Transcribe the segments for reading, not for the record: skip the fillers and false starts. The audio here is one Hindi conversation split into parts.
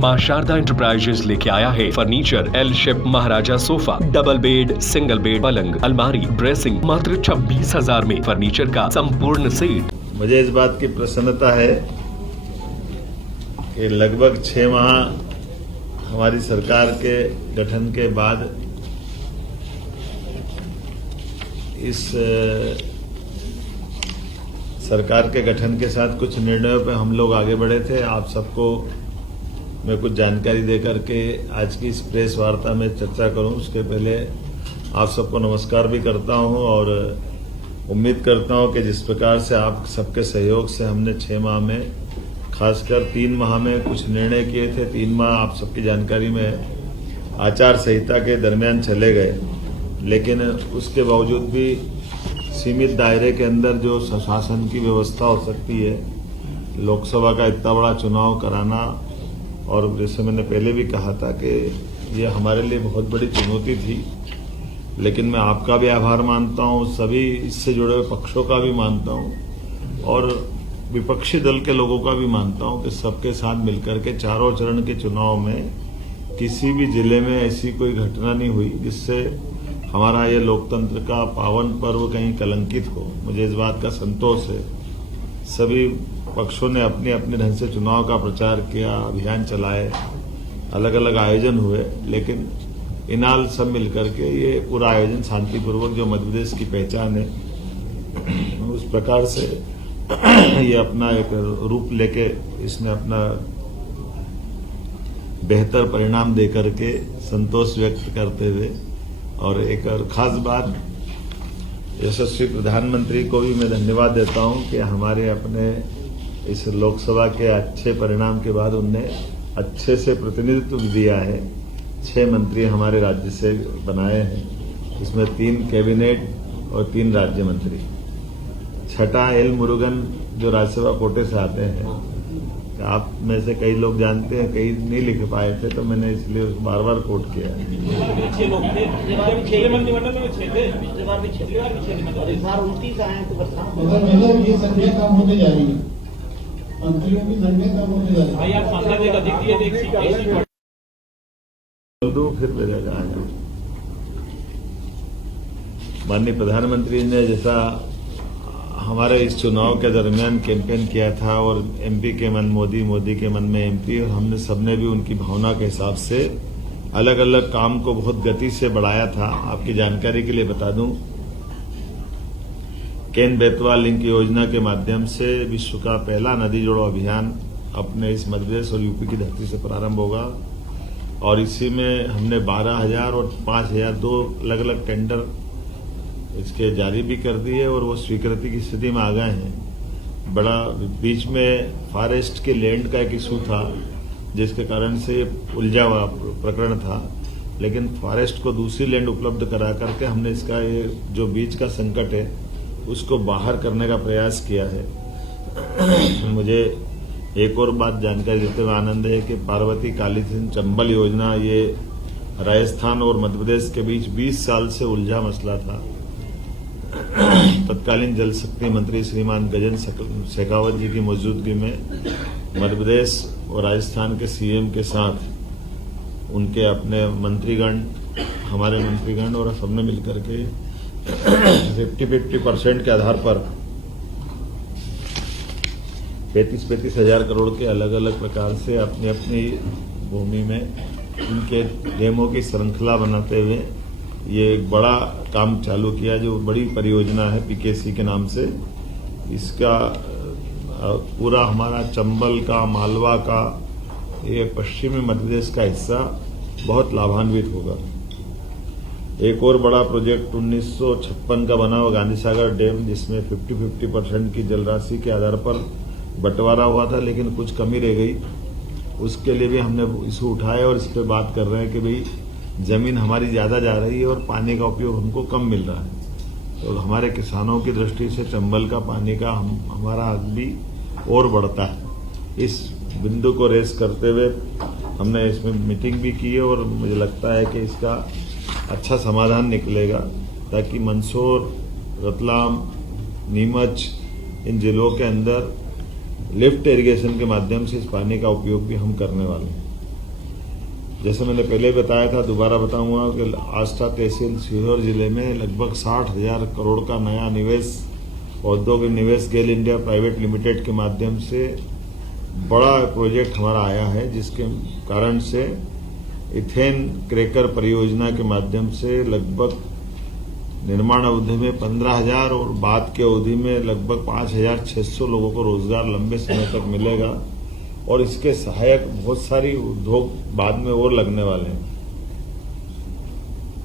मां शारदा एंटरप्राइजेस लेके आया है फर्नीचर एल शेप महाराजा sofa, double bed, single bed, पलंग, अलमारी, ड्रेसिंग मात्र 26,000 में फर्नीचर का संपूर्ण सेट। मुझे इस बात की प्रसन्नता है कि लगभग 6 माह हमारी सरकार के गठन के बाद इस सरकार के गठन के साथ कुछ निर्णयों पर हम लोग आगे बढ़े थे। आप सबको मैं कुछ जानकारी देकर के आज की इस प्रेस वार्ता में चर्चा करूं, उसके पहले आप सबको नमस्कार भी करता हूं और उम्मीद करता हूं कि जिस प्रकार से आप सबके सहयोग से हमने 6 माह में, खासकर 3 माह में कुछ निर्णय किए थे। 3 माह आप सबकी जानकारी में आचार संहिता के दरमियान चले गए, लेकिन उसके बावजूद भी सीमित दायरे के अंदर जो शासन की व्यवस्था हो सकती है, लोकसभा का इतना बड़ा चुनाव कराना, और जैसे मैंने पहले भी कहा था कि ये हमारे लिए बहुत बड़ी चुनौती थी। लेकिन मैं आपका भी आभार मानता हूं, सभी इससे जुड़े हुए पक्षों का भी मानता हूं और विपक्षी दल के लोगों का भी मानता हूं कि सबके साथ मिलकर के चारों चरण के चुनाव में किसी भी जिले में ऐसी कोई घटना नहीं हुई जिससे हमारा ये लोकतंत्र का पावन पर्व कहीं कलंकित हो। मुझे इस बात का संतोष है। सभी पक्षों ने अपने अपने ढंग से चुनाव का प्रचार किया, अभियान चलाए, अलग अलग आयोजन हुए, लेकिन इनाल सब मिलकर के ये पूरा आयोजन शांतिपूर्वक, जो मध्य प्रदेश की पहचान है, उस प्रकार से ये अपना एक रूप लेके इसने अपना बेहतर परिणाम देकर के संतोष व्यक्त करते हुए, और एक और खास बात, यशस्वी प्रधानमंत्री को भी मैं धन्यवाद देता हूं कि हमारे अपने इस लोकसभा के अच्छे परिणाम के बाद उनने अच्छे से प्रतिनिधित्व दिया है। 6 मंत्री हमारे राज्य से बनाए हैं, इसमें 3 कैबिनेट और 3 राज्य मंत्री। छठा एल मुरुगन जो राज्यसभा कोटे से आते हैं, आप में से कई लोग जानते हैं, कई नहीं लिख पाए थे, तो मैंने इसलिए बार बार कोट किया। 6 लोग थे, मंत्रिमंडल में 6 थे, पिछली बार भी 6 इस बार 29 आए तो ये संख्या कम होते जा रही है, मंत्रियों की संख्या कम होते जा रही है। भाई आप मामला देगा, देखिए फिर मिलेगा। माननीय प्रधानमंत्री ने जैसा हमारे इस चुनाव के दरमियान कैंपेन किया था, और एमपी के मन मोदी, मोदी के मन में एमपी, और हमने सबने भी उनकी भावना के हिसाब से अलग अलग काम को बहुत गति से बढ़ाया था। आपकी जानकारी के लिए बता दूं, केन बेतवा लिंक योजना के माध्यम से विश्व का पहला नदी जोड़ो अभियान अपने इस मध्य प्रदेश और यूपी की धरती से प्रारंभ होगा, और इसी में हमने 12,000 और 5,000 2 अलग अलग टेंडर इसके जारी भी कर दिए, और वो स्वीकृति की स्थिति में आ गए हैं। बड़ा बीच में फॉरेस्ट के लैंड का एक इशू था, जिसके कारण से उलझा हुआ प्रकरण था, लेकिन फॉरेस्ट को दूसरी लैंड उपलब्ध करा करके हमने इसका ये जो बीच का संकट है उसको बाहर करने का प्रयास किया है। मुझे एक और बात जानकारी देते हुए आनंद है कि पार्वती काली सिंध चंबल योजना, ये राजस्थान और मध्य प्रदेश के बीच 20 साल से उलझा मसला था। तत्कालीन जल शक्ति मंत्री श्रीमान गजेंद्र शेखावत जी की मौजूदगी में मध्य प्रदेश और राजस्थान के सीएम के साथ उनके अपने मंत्रीगण, हमारे मंत्रीगण और सबने मिलकर के 50-50% के आधार पर 35-35 हजार करोड़ के अलग अलग प्रकार से अपनी अपनी भूमि में इनके डेमो की श्रृंखला बनाते हुए ये एक बड़ा काम चालू किया, जो बड़ी परियोजना है पीकेसी के नाम से। इसका पूरा हमारा चंबल का, मालवा का, ये पश्चिमी मध्य प्रदेश का हिस्सा बहुत लाभान्वित होगा। एक और बड़ा प्रोजेक्ट 1956 का बना हुआ गांधी सागर डैम, जिसमें 50-50% की जल राशि के आधार पर बंटवारा हुआ था, लेकिन कुछ कमी रह गई। उसके लिए भी हमने इशू उठाया और इस पर बात कर रहे हैं कि भाई जमीन हमारी ज्यादा जा रही है और पानी का उपयोग हमको कम मिल रहा है, तो हमारे किसानों की दृष्टि से चंबल का पानी का हमारा हक भी और बढ़ता है। इस बिंदु को रेस करते हुए हमने इसमें मीटिंग भी की है, और मुझे लगता है कि इसका अच्छा समाधान निकलेगा, ताकि मंदसौर, रतलाम, नीमच, इन जिलों के अंदर लिफ्ट इरिगेशन के माध्यम से इस पानी का उपयोग भी हम करने वाले हैं। जैसे मैंने पहले बताया था, दोबारा बताऊंगा कि आष्टा तहसील सीहोर जिले में लगभग 60,000 करोड़ का नया निवेश औद्योगिक निवेश गेल इंडिया प्राइवेट लिमिटेड के माध्यम से बड़ा प्रोजेक्ट हमारा आया है, जिसके कारण से इथेन क्रैकर परियोजना के माध्यम से लगभग निर्माण अवधि में 15,000 और बाद के अवधि में लगभग 5,600 लोगों को रोजगार लंबे समय तक मिलेगा और इसके सहायक बहुत सारी उद्योग बाद में और लगने वाले हैं।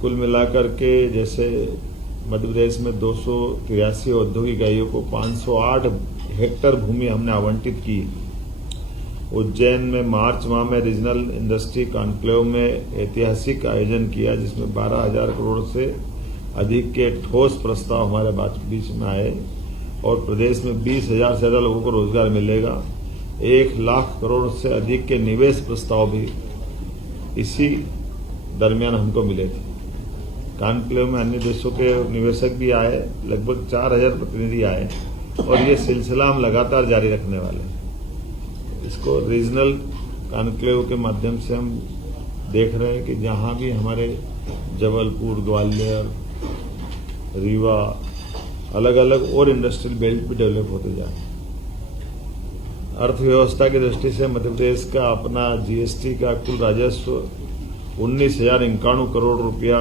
कुल मिलाकर के जैसे मध्य प्रदेश में 283 औद्योगिक इकाइयों को 508 हेक्टेयर भूमि हमने आवंटित की। उज्जैन में मार्च माह में रीजनल इंडस्ट्री कॉन्क्लेव में ऐतिहासिक आयोजन किया, जिसमें 12,000 करोड़ से अधिक के ठोस प्रस्ताव हमारे बीच में आए और प्रदेश में 20,000 से ज्यादा लोगों को रोजगार मिलेगा। 1 लाख करोड़ से अधिक के निवेश प्रस्ताव भी इसी दरमियान हमको मिले थे। कॉन्क्लेव में अन्य देशों के निवेशक भी आए, लगभग 4,000 प्रतिनिधि आए और ये सिलसिला हम लगातार जारी रखने वाले हैं। इसको रीजनल कॉन्क्लेव के माध्यम से हम देख रहे हैं कि जहां भी हमारे जबलपुर, ग्वालियर, रीवा, अलग अलग और इंडस्ट्रियल बेल्ट भी डेवलप होते जाए। अर्थव्यवस्था की दृष्टि से मध्य प्रदेश का अपना जीएसटी का कुल राजस्व 19,091 करोड़ रुपया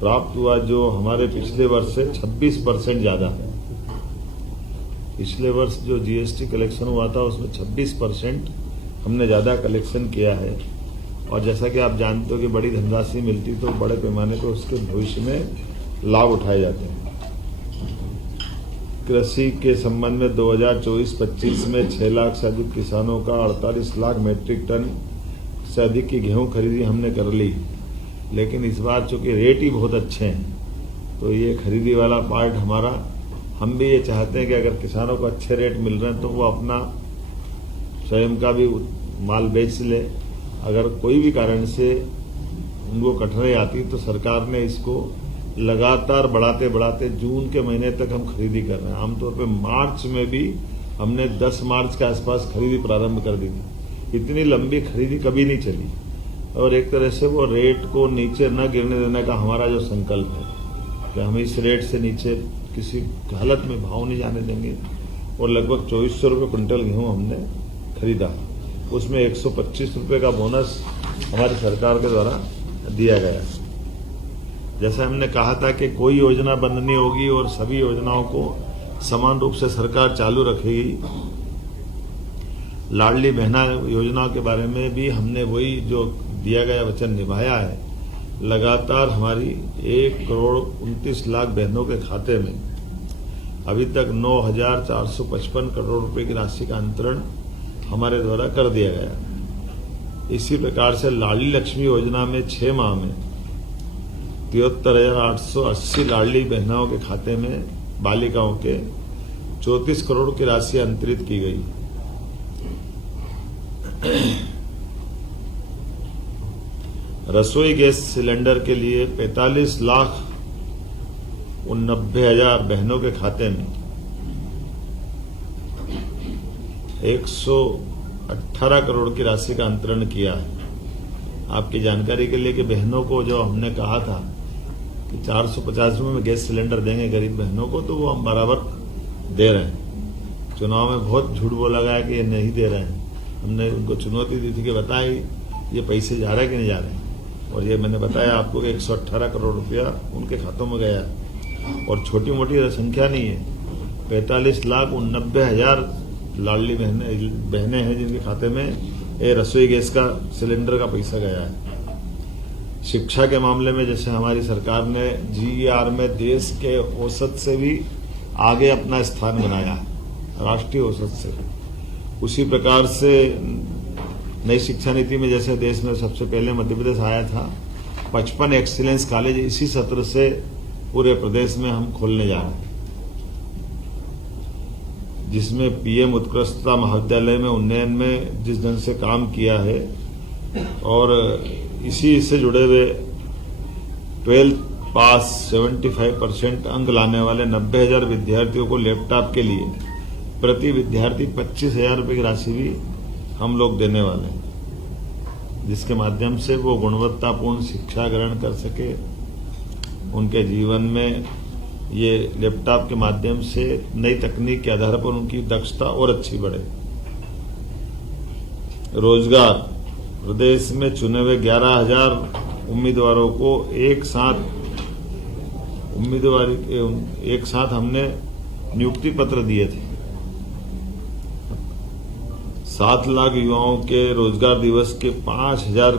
प्राप्त हुआ, जो हमारे पिछले वर्ष से 26% ज्यादा है। पिछले वर्ष जो जीएसटी कलेक्शन हुआ था उसमें 26% हमने ज्यादा कलेक्शन किया है और जैसा कि आप जानते हो कि बड़ी धनराशि मिलती तो बड़े पैमाने पर उसके भविष्य में लाभ उठाए जाते हैं। कृषि के संबंध में 2024-25 में 6 लाख से अधिक किसानों का 48 लाख मीट्रिक टन से अधिक की गेहूं खरीदी हमने कर ली, लेकिन इस बार चूंकि रेट ही बहुत अच्छे हैं तो ये खरीदी वाला पार्ट हमारा, हम भी ये चाहते हैं कि अगर किसानों को अच्छे रेट मिल रहे हैं तो वो अपना स्वयं का भी माल बेच ले। अगर कोई भी कारण से उनको कठिनाई आती तो सरकार ने इसको लगातार बढ़ाते बढ़ाते जून के महीने तक हम खरीदी कर रहे हैं। आमतौर पे मार्च में भी हमने 10 मार्च के आसपास खरीदी प्रारंभ कर दी थी। इतनी लंबी खरीदी कभी नहीं चली और एक तरह से वो रेट को नीचे न गिरने देने का हमारा जो संकल्प है कि हम इस रेट से नीचे किसी हालत में भाव नहीं जाने देंगे। और लगभग 2400 रुपये क्विंटल गेहूं हमने खरीदा, उसमें 125 रुपये का बोनस हमारी सरकार के द्वारा दिया गया। जैसे हमने कहा था कि कोई योजना बंद नहीं होगी और सभी योजनाओं को समान रूप से सरकार चालू रखेगी। लाडली बहना योजना के बारे में भी हमने वही जो दिया गया वचन निभाया है। लगातार हमारी 1,29,00,000 बहनों के खाते में अभी तक 9,455 करोड़ रुपए की राशि का अंतरण हमारे द्वारा कर दिया गया। इसी प्रकार से लाडली लक्ष्मी योजना में 6 माह में 73,880 लाडली बहनों के खाते में बालिकाओं के 34 करोड़ की राशि अंतरित की गई। रसोई गैस सिलेंडर के लिए 45,90,000 बहनों के खाते में 118 करोड़ की राशि का अंतरण किया है। आपकी जानकारी के लिए कि बहनों को जो हमने कहा था कि 450 रुपये में गैस सिलेंडर देंगे गरीब बहनों को, तो वो हम बराबर दे रहे हैं। चुनाव में बहुत झूठ बोला गया कि ये नहीं दे रहे हैं। हमने उनको चुनौती दी थी कि बताएं ये पैसे जा रहे हैं कि नहीं जा रहे हैं, और ये मैंने बताया आपको कि 118 करोड़ रुपया उनके खातों में गया और छोटी मोटी संख्या नहीं है। 45,90,000 लाडली बहनें हैं जिनके खाते में ये रसोई गैस का सिलेंडर का पैसा गया है। शिक्षा के मामले में जैसे हमारी सरकार ने GER में देश के औसत से भी आगे अपना स्थान बनाया है, राष्ट्रीय औसत से। उसी प्रकार से नई शिक्षा नीति में जैसे देश में सबसे पहले मध्य प्रदेश आया था, 55 एक्सीलेंस कॉलेज इसी सत्र से पूरे प्रदेश में हम खोलने जा रहे हैं, जिसमें PM उत्कृष्टता महाविद्यालय में उन्नयन में जिस ढंग से काम किया है और इसी से जुड़े हुए 12th पास 75% अंक लाने वाले 90,000 विद्यार्थियों को लैपटॉप के लिए प्रति विद्यार्थी 25,000 रुपये की राशि भी हम लोग देने वाले हैं। जिसके माध्यम से वो गुणवत्तापूर्ण शिक्षा ग्रहण कर सके। उनके जीवन में ये लैपटॉप के माध्यम से नई तकनीक के आधार पर उनकी दक्षता और अच्छी बढ़े। रोजगार, प्रदेश में चुने हुए 11,000 उम्मीदवारों को एक साथ हमने नियुक्ति पत्र दिए थे। 7 लाख युवाओं के रोजगार दिवस के 5,000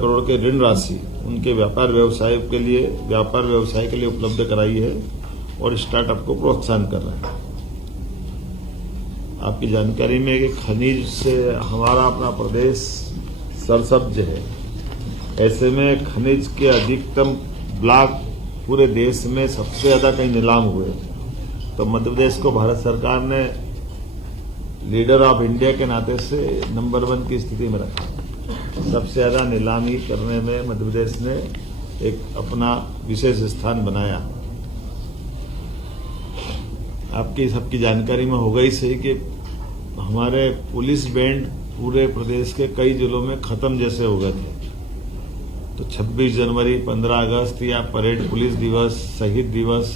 करोड़ के ऋण राशि उनके व्यापार व्यवसाय के लिए उपलब्ध कराई है और स्टार्टअप को प्रोत्साहन कर रहे हैं। आपकी जानकारी में कि खनिज से हमारा अपना प्रदेश सरसब्ज है। ऐसे में खनिज के अधिकतम ब्लॉक पूरे देश में सबसे ज्यादा कहीं नीलाम हुए, तो मध्य प्रदेश को भारत सरकार ने लीडर ऑफ इंडिया के नाते से नंबर 1 की स्थिति में रखा। सबसे ज्यादा नीलामी करने में मध्य प्रदेश ने एक अपना विशेष स्थान बनाया। आपकी सबकी जानकारी में होगा ही सही कि हमारे पुलिस बैंड पूरे प्रदेश के कई जिलों में खत्म जैसे हो गए थे। तो 26 जनवरी, 15 अगस्त या परेड पुलिस दिवस, शहीद दिवस,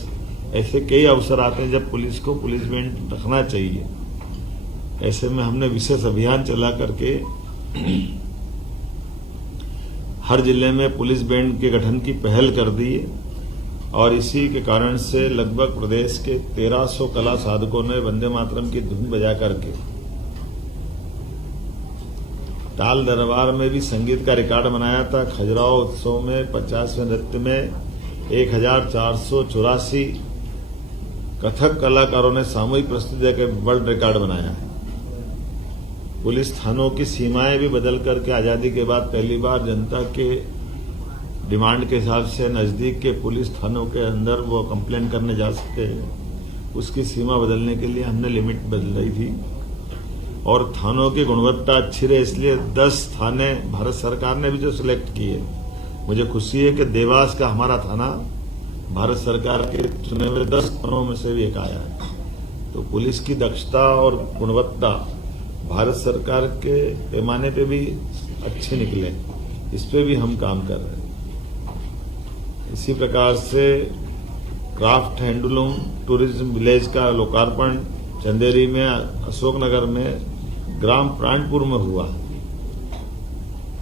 ऐसे कई अवसर आते हैं जब पुलिस को पुलिस बैंड रखना चाहिए। ऐसे में हमने विशेष अभियान चला करके हर जिले में पुलिस बैंड के गठन की पहल कर दी और इसी के कारण से लगभग प्रदेश के 1300 कला साधकों ने वंदे मातरम की धुन बजा करके ताल दरबार में भी संगीत का रिकॉर्ड बनाया था। खजुराहो उत्सव में 50वें नृत्य में 1484 कथक कलाकारों ने सामूहिक प्रस्तुति देकर वर्ल्ड रिकॉर्ड बनाया है। पुलिस थानों की सीमाएं भी बदल करके आजादी के बाद पहली बार जनता के डिमांड के हिसाब से नजदीक के पुलिस थानों के अंदर वो कंप्लेन करने जा सकते हैं। उसकी सीमा बदलने के लिए हमने लिमिट बदलाई थी और थानों की गुणवत्ता अच्छी रहे, इसलिए 10 थाने भारत सरकार ने भी जो सिलेक्ट किए। मुझे खुशी है कि देवास का हमारा थाना भारत सरकार के चुने हुए 10 थानों में से भी एक आया है। तो पुलिस की दक्षता और गुणवत्ता भारत सरकार के पैमाने पे भी अच्छे निकले, इस पे भी हम काम कर रहे हैं। इसी प्रकार से क्राफ्ट हैंडलूम टूरिज्म विलेज का लोकार्पण चंदेरी में, अशोकनगर में, ग्राम प्राणपुर में हुआ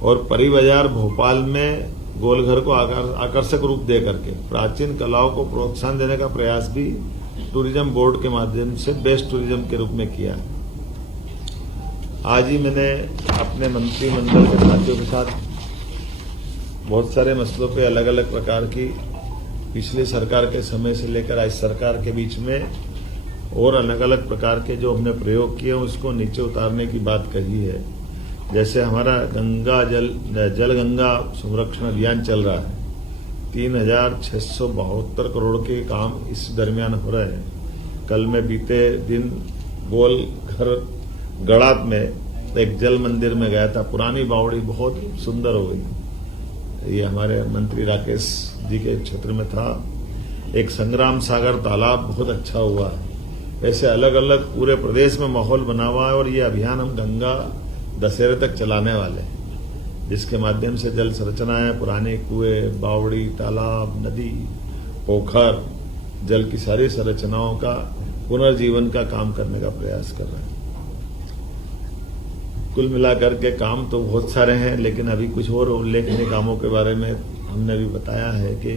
और परी बाजार भोपाल में गोलघर को आकर्षक रूप दे करके प्राचीन कलाओं को प्रोत्साहन देने का प्रयास भी टूरिज्म बोर्ड के माध्यम से बेस्ट टूरिज्म के रूप में किया। आज ही मैंने अपने मंत्रिमंडल के साथियों के साथ बहुत सारे मसलों पे अलग अलग प्रकार की पिछली सरकार के समय से लेकर आज सरकार के बीच में और अलग अलग प्रकार के जो हमने प्रयोग किए उसको नीचे उतारने की बात कही है। जैसे हमारा जल गंगा संरक्षण अभियान चल रहा है, 3,672 करोड़ के काम इस दरमियान हो रहे हैं। कल मैं बीते दिन गोलघर गड़ात में एक जल मंदिर में गया था। पुरानी बावड़ी बहुत सुंदर हो गई। ये हमारे मंत्री राकेश जी के क्षेत्र में था। एक संग्राम सागर तालाब बहुत अच्छा हुआ है। ऐसे अलग अलग पूरे प्रदेश में माहौल बना हुआ है और ये अभियान हम गंगा दशहरे तक चलाने वाले हैं, जिसके माध्यम से जल संरचनाएं, पुराने कुएं, बावड़ी, तालाब, नदी, पोखर, जल की सारी संरचनाओं का पुनर्जीवन का काम करने का प्रयास कर रहे हैं। कुल मिलाकर के काम तो बहुत सारे हैं, लेकिन अभी कुछ और उल्लेखनीय कामों के बारे में हमने भी बताया है कि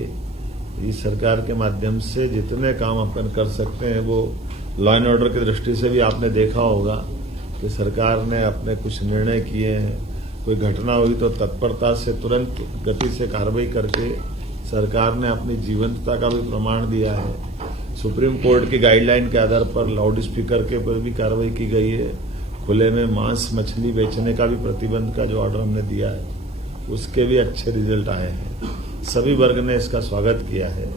इस सरकार के माध्यम से जितने काम अपन कर सकते हैं वो लॉ एंड ऑर्डर की दृष्टि से भी आपने देखा होगा कि सरकार ने अपने कुछ निर्णय किए हैं। कोई घटना हुई तो तत्परता से तुरंत गति से कार्रवाई करके सरकार ने अपनी जीवंतता का भी प्रमाण दिया है। सुप्रीम कोर्ट की गाइडलाइन के आधार पर लाउड स्पीकर के ऊपर भी कार्रवाई की गई है। खुले में मांस मछली बेचने का भी प्रतिबंध का जो ऑर्डर हमने दिया है उसके भी अच्छे रिजल्ट आए हैं। सभी वर्ग ने इसका स्वागत किया है।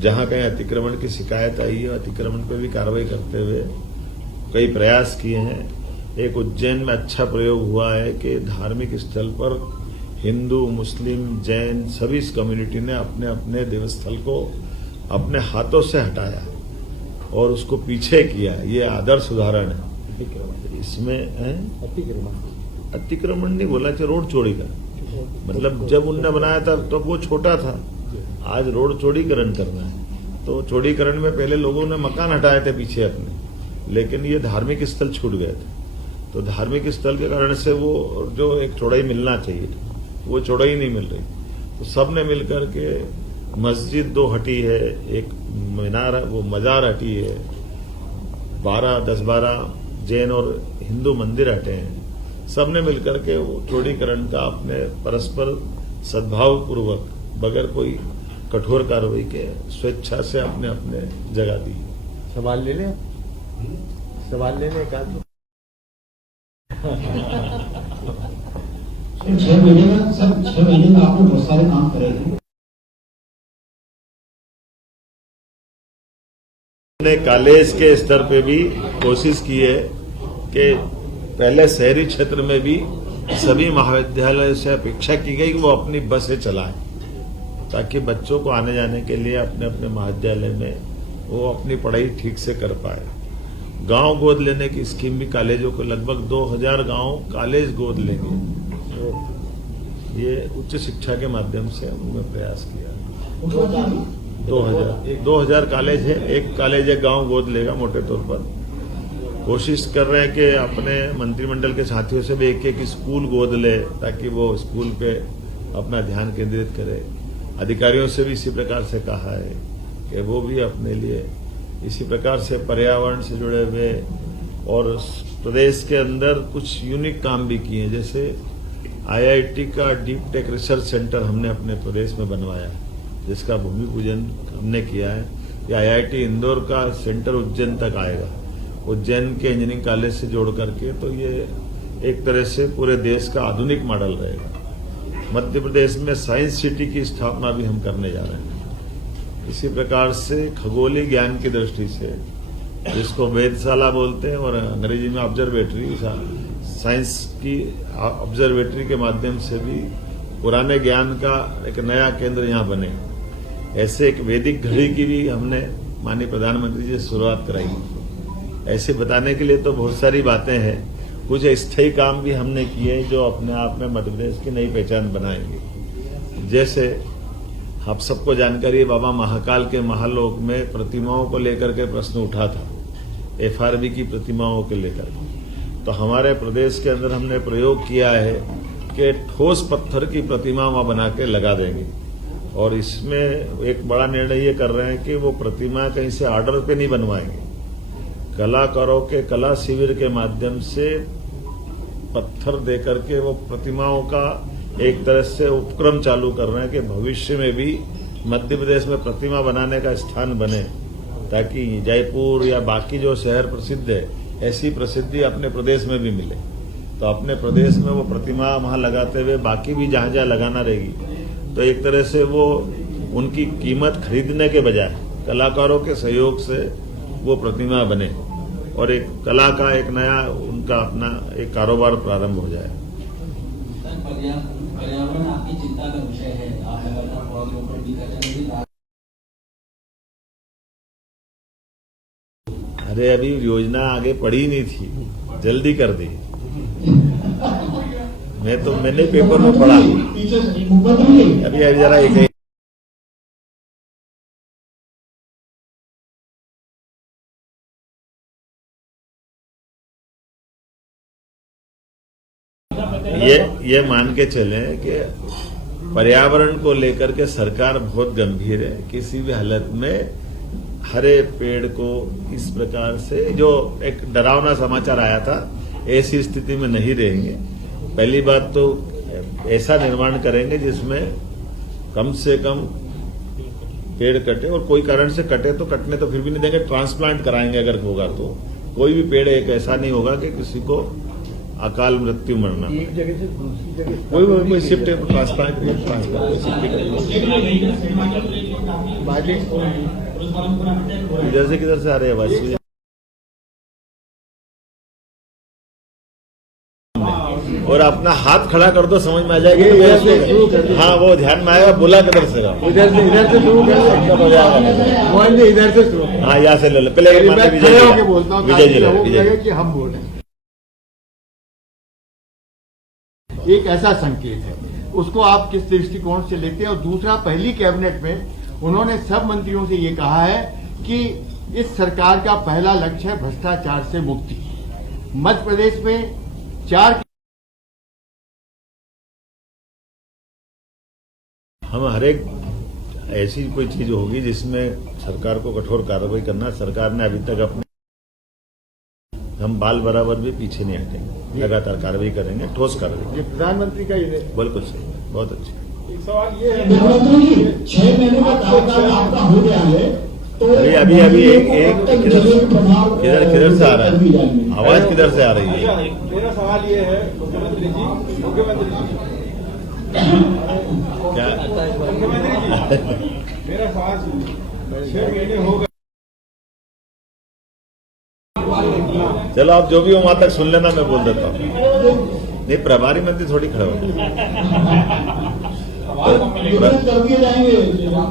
जहां कहीं अतिक्रमण की शिकायत आई है, अतिक्रमण पर भी कार्रवाई करते हुए कई प्रयास किए हैं। एक उज्जैन में अच्छा प्रयोग हुआ है कि धार्मिक स्थल पर हिंदू, मुस्लिम, जैन सभी इस कम्युनिटी ने अपने अपने देवस्थल को अपने हाथों से हटाया और उसको पीछे किया। ये आदर्श उदाहरण है। इसमें अतिक्रमण नहीं बोला, चाहिए रोड चौड़ीकरण। मतलब जब उनने बनाया था तो वो छोटा था, आज रोड चौड़ीकरण करना है। तो चौड़ीकरण में पहले लोगों ने मकान हटाए थे पीछे अपने, लेकिन ये धार्मिक स्थल छूट गए थे। तो धार्मिक स्थल के कारण से वो जो एक चौड़ाई मिलना चाहिए वो चौड़ाई नहीं मिल रही। तो सबने मिलकर के मस्जिद 2 हटी है, एक मीनार वो मजार हटी है, 10-12 जैन और हिंदू मंदिर हटे हैं। सबने मिलकर के वो चौड़ीकरण का अपने परस्पर सद्भाव पूर्वक बगैर कोई कठोर कार्रवाई के स्वेच्छा से अपने अपने जगह दी। सवाल ले लें, सवाल ले लें का 6 महीने में सर, 6 महीने में आपने बहुत सारे काम करे हैं। ने कॉलेज के स्तर पे भी कोशिश की है कि पहले शहरी क्षेत्र में भी सभी महाविद्यालयों से अपेक्षा की गई कि वो अपनी बसें चलाएं, ताकि बच्चों को आने जाने के लिए अपने अपने महाविद्यालय में वो अपनी पढ़ाई ठीक से कर पाए। गांव गोद लेने की स्कीम भी कॉलेजों को लगभग 2000 गांव कॉलेज गोद लेंगे। ये उच्च शिक्षा के माध्यम से हमने प्रयास किया। 2000 कॉलेज है, एक कॉलेज एक गांव गोद लेगा मोटे तौर पर। कोशिश कर रहे हैं कि अपने मंत्रिमंडल के साथियों से भी एक स्कूल गोद ले, ताकि वो स्कूल पे अपना ध्यान केंद्रित करे। अधिकारियों से भी इसी प्रकार से कहा है कि वो भी अपने लिए इसी प्रकार से पर्यावरण से जुड़े हुए और प्रदेश के अंदर कुछ यूनिक काम भी किए हैं। जैसे IIT का डीप टेक रिसर्च सेंटर हमने अपने प्रदेश में बनवाया, जिसका भूमि पूजन हमने किया है। ये IIT इंदौर का सेंटर उज्जैन तक आएगा, उज्जैन के इंजीनियरिंग कॉलेज से जोड़ करके। तो ये एक तरह से पूरे देश का आधुनिक मॉडल रहेगा। मध्य प्रदेश में साइंस सिटी की स्थापना भी हम करने जा रहे हैं। इसी प्रकार से खगोलीय ज्ञान की दृष्टि से, जिसको वेधशाला बोलते हैं और अंग्रेजी में ऑब्जर्वेटरी, साइंस की ऑब्जर्वेटरी के माध्यम से भी पुराने ज्ञान का एक नया केंद्र यहाँ बने। ऐसे एक वैदिक घड़ी की भी हमने माननीय प्रधानमंत्री जी से शुरुआत कराई। ऐसे बताने के लिए तो बहुत सारी बातें हैं। कुछ स्थायी काम भी हमने किए जो अपने आप में मध्य प्रदेश की नई पहचान बनाएंगे। जैसे आप सबको जानकारी है, बाबा महाकाल के महालोक में प्रतिमाओं को लेकर के प्रश्न उठा था, FRB की प्रतिमाओं को लेकर। तो हमारे प्रदेश के अंदर हमने प्रयोग किया है कि ठोस पत्थर की प्रतिमा वहां बना के लगा देंगे। और इसमें एक बड़ा निर्णय ये कर रहे हैं कि वो प्रतिमा कहीं से ऑर्डर पे नहीं बनवाएंगे, कलाकारों के कला शिविर के माध्यम से पत्थर दे करके वो प्रतिमाओं का एक तरह से उपक्रम चालू कर रहे हैं कि भविष्य में भी मध्य प्रदेश में प्रतिमा बनाने का स्थान बने, ताकि जयपुर या बाकी जो शहर प्रसिद्ध है ऐसी प्रसिद्धि अपने प्रदेश में भी मिले। तो अपने प्रदेश में वो प्रतिमा वहां लगाते हुए बाकी भी जहां जहां लगाना रहेगी, तो एक तरह से वो उनकी कीमत खरीदने के बजाय कलाकारों के सहयोग से वो प्रतिमा बने और एक कला का एक नया उनका अपना एक कारोबार प्रारंभ हो जाए। पर्यावरण आपकी चिंता का विषय है, आप लगातार पौधरोपण भी कर रहे हैं। अरे अभी योजना आगे पड़ी नहीं थी, जल्दी कर दी। मैंने पेपर में पढ़ा अभी जरा एक ये मान के चले कि पर्यावरण को लेकर के सरकार बहुत गंभीर है। किसी भी हालत में हरे पेड़ को इस प्रकार से, जो एक डरावना समाचार आया था, ऐसी स्थिति में नहीं रहेंगे। पहली बात तो ऐसा निर्माण करेंगे जिसमें कम से कम पेड़ कटे, और कोई कारण से कटे तो कटने तो फिर भी नहीं देंगे, ट्रांसप्लांट कराएंगे अगर होगा तो। कोई भी पेड़ एक ऐसा नहीं होगा कि किसी को अकाल मृत्यु मरना, एक जगह से दूसरी जगह कोई शिफ्ट ट्रांसप्लांट इधर से किधर से आ रहे हैं वासी, और अपना हाथ खड़ा कर दो, समझ में आ जाएगी। हाँ, वो ध्यान में आएगा, बोला किधर से इधर से शुरू कर, इधर से शुरू। हाँ, यहाँ से ले लो। पहले विजय जी, कि हम बोल रहे हैं। एक ऐसा संकेत है, उसको आप किस दृष्टिकोण से लेते हैं? और दूसरा, पहली कैबिनेट में उन्होंने सब मंत्रियों से ये कहा है कि इस सरकार का पहला लक्ष्य है भ्रष्टाचार से मुक्ति। मध्य प्रदेश में 4 हम हर एक ऐसी कोई चीज होगी जिसमें सरकार को कठोर कार्रवाई करना, सरकार ने अभी तक अपने, हम बाल बराबर भी पीछे नहीं हटेंगे, लगातार कार्रवाई करेंगे, ठोस कार्रवाई। ये प्रधानमंत्री का ये बिल्कुल सही, बहुत अच्छा। एक सवाल ये है, मुख्यमंत्री जी 6 महीने का कार्यकाल आपका हो गया है, तो अभी एक किधर से आ रहा है, आवाज किधर से आ रही है? मेरा सवाल ये है, मुख्यमंत्री जी क्या मुख्यमंत्री जी मेरा सवाल सुनिए, 6 महीने हो गए। चलो आप जो भी हो वहां तक सुन लेना, मैं बोल देता हूँ। नहीं, प्रभारी मंत्री थोड़ी खड़े होंगे। कर दिए जाएंगे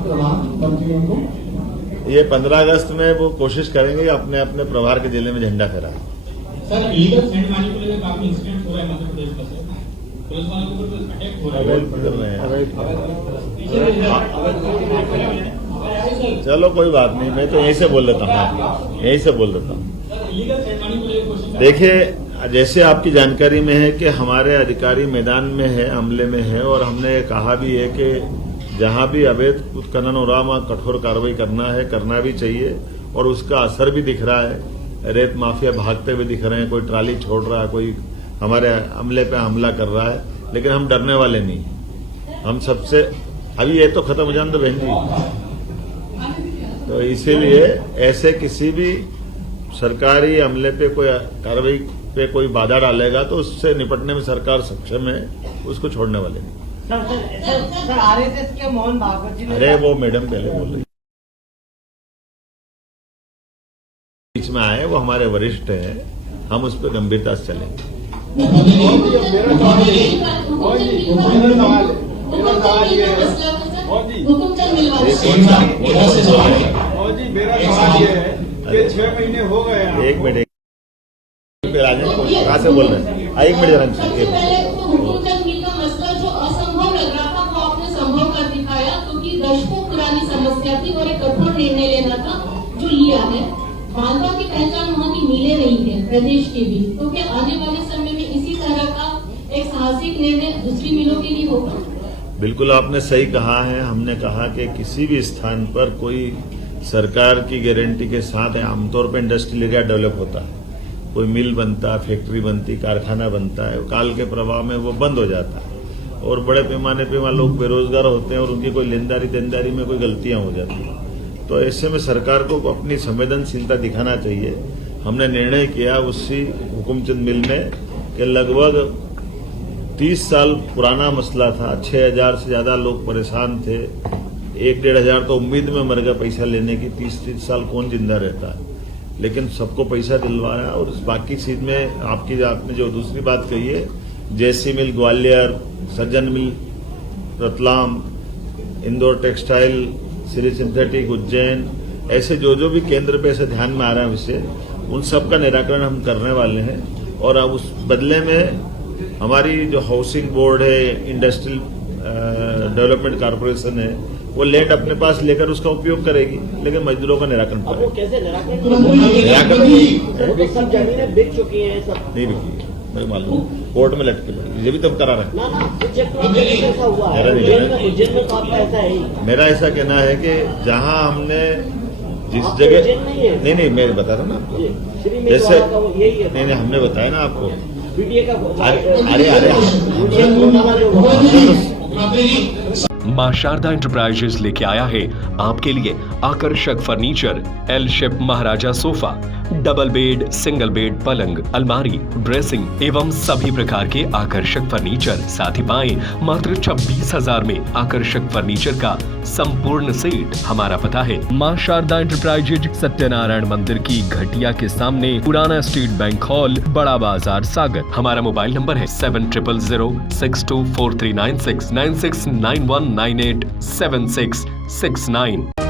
प्रधानमंत्रियों को। ये 15 अगस्त में वो कोशिश करेंगे अपने अपने प्रभार के जिले में झंडा फहरा। सर, इलीगल फंड मानी को लेकर काफी इंसिडेंट हो रहा है मध्य प्रदेश में, सर पुलिस वालों के ऊपर अटैक हो रहा है। चलो कोई बात नहीं, मैं तो यहीं से बोल देता हूँ, यहीं से बोल देता हूँ। देखिए, जैसे आपकी जानकारी में है कि हमारे अधिकारी मैदान में है, अमले में है, और हमने ये कहा भी है कि जहां भी अवैध उत्खनन हो रहा वहां कठोर कार्रवाई करना है, करना भी चाहिए, और उसका असर भी दिख रहा है। रेत माफिया भागते हुए दिख रहे हैं, कोई ट्राली छोड़ रहा है, कोई हमारे अमले पे हमला कर रहा है, लेकिन हम डरने वाले नहीं। हम सबसे अभी ये तो खत्म हो जाने दो बहन जी। तो इसीलिए ऐसे किसी भी सरकारी अमले पे कोई कार्रवाई पे कोई बाधा डालेगा तो उससे निपटने में सरकार सक्षम है, उसको छोड़ने वाले नहीं। सर आरएसएस के मोहन भागवत जी ने, अरे वो मैडम पहले बोल रही, बीच में आए, वो हमारे वरिष्ठ हैं, हम उस पर गंभीरता से चलेंगे। मेरा सवाल ये है कि 6 महीने हो गए, एक मिनट कहाँ से बोल रहे हैं? एक मिनट हुकुमचंद मिल का मसला जो असंभव लग रहा था वो आपने संभव कर दिखाया, क्योंकि दशकों पुरानी समस्या थी और एक कठोर निर्णय लेना था जो लिया है। मालवा की पहचान वहाँ की मिले रही है, प्रदेश की भी, तो क्या आने वाले समय में इसी तरह का एक साहसिक निर्णय दूसरी मिलों के लिए होगा? बिल्कुल आपने सही कहा है। हमने कहा कि किसी भी स्थान पर कोई सरकार की गारंटी के साथ आमतौर पर इंडस्ट्रियल एरिया डेवलप होता है, कोई मिल बनता, फैक्ट्री बनती, कारखाना बनता है, काल के प्रभाव में वो बंद हो जाता है और बड़े पैमाने पे वहाँ लोग बेरोजगार होते हैं और उनकी कोई लेनदारी देनदारी में कोई गलतियां हो जाती हैं। तो ऐसे में सरकार को अपनी संवेदनशीलता दिखाना चाहिए। हमने निर्णय किया उसी हुकुमचंद मिल में कि लगभग 30 साल पुराना मसला था, 6000 से ज्यादा लोग परेशान थे, 1-1.5 तो उम्मीद में मर गया पैसा लेने की। 30 साल कौन जिंदा रहता है, लेकिन सबको पैसा दिलवाया। और बाकी चीज में आपने जो दूसरी बात कही है, जेसी मिल ग्वालियर, सज्जन मिल रतलाम, इंदौर टेक्सटाइल, श्री सिंथेटिक उज्जैन, ऐसे जो भी केंद्र पे ऐसे ध्यान में आ रहा है विषय, उन सब का निराकरण हम करने वाले हैं। और अब उस बदले में हमारी जो हाउसिंग बोर्ड है, इंडस्ट्रियल डेवलपमेंट कॉर्पोरेशन है, वो लैंड अपने पास लेकर उसका उपयोग करेगी, लेकिन मजदूरों का निराकरण अब वो करेगी। कैसे निराकरण? सब जमीनें बिक चुकी हैं, सब नहीं बिकी, मेरे मालूम, कोर्ट में लटके पड़ी, ये भी तब करा रहे हैं। ना कैसा हुआ है, उज्जैन में तो आपका ऐसा है ही। मेरा ऐसा कहना है कि जहां हमने जिस जगह नहीं मैं बता रहा हूँ ना आपको, जैसे नहीं हमने बताया ना आपको, मां शारदा एंटरप्राइजेस लेके आया है आपके लिए आकर्षक फर्नीचर, एल शेप महाराजा sofa, double bed, single bed, पलंग, अलमारी, ड्रेसिंग एवं सभी प्रकार के आकर्षक फर्नीचर। साथ ही पाएं मात्र 26,000 में आकर्षक फर्नीचर का संपूर्ण सेट। हमारा पता है मां शारदा एंटरप्राइजेज, सत्यनारायण मंदिर की घटिया के सामने, पुराना स्टेट बैंक हॉल, बड़ा बाजार, सागर। हमारा मोबाइल नंबर है 7000624396 9691987669।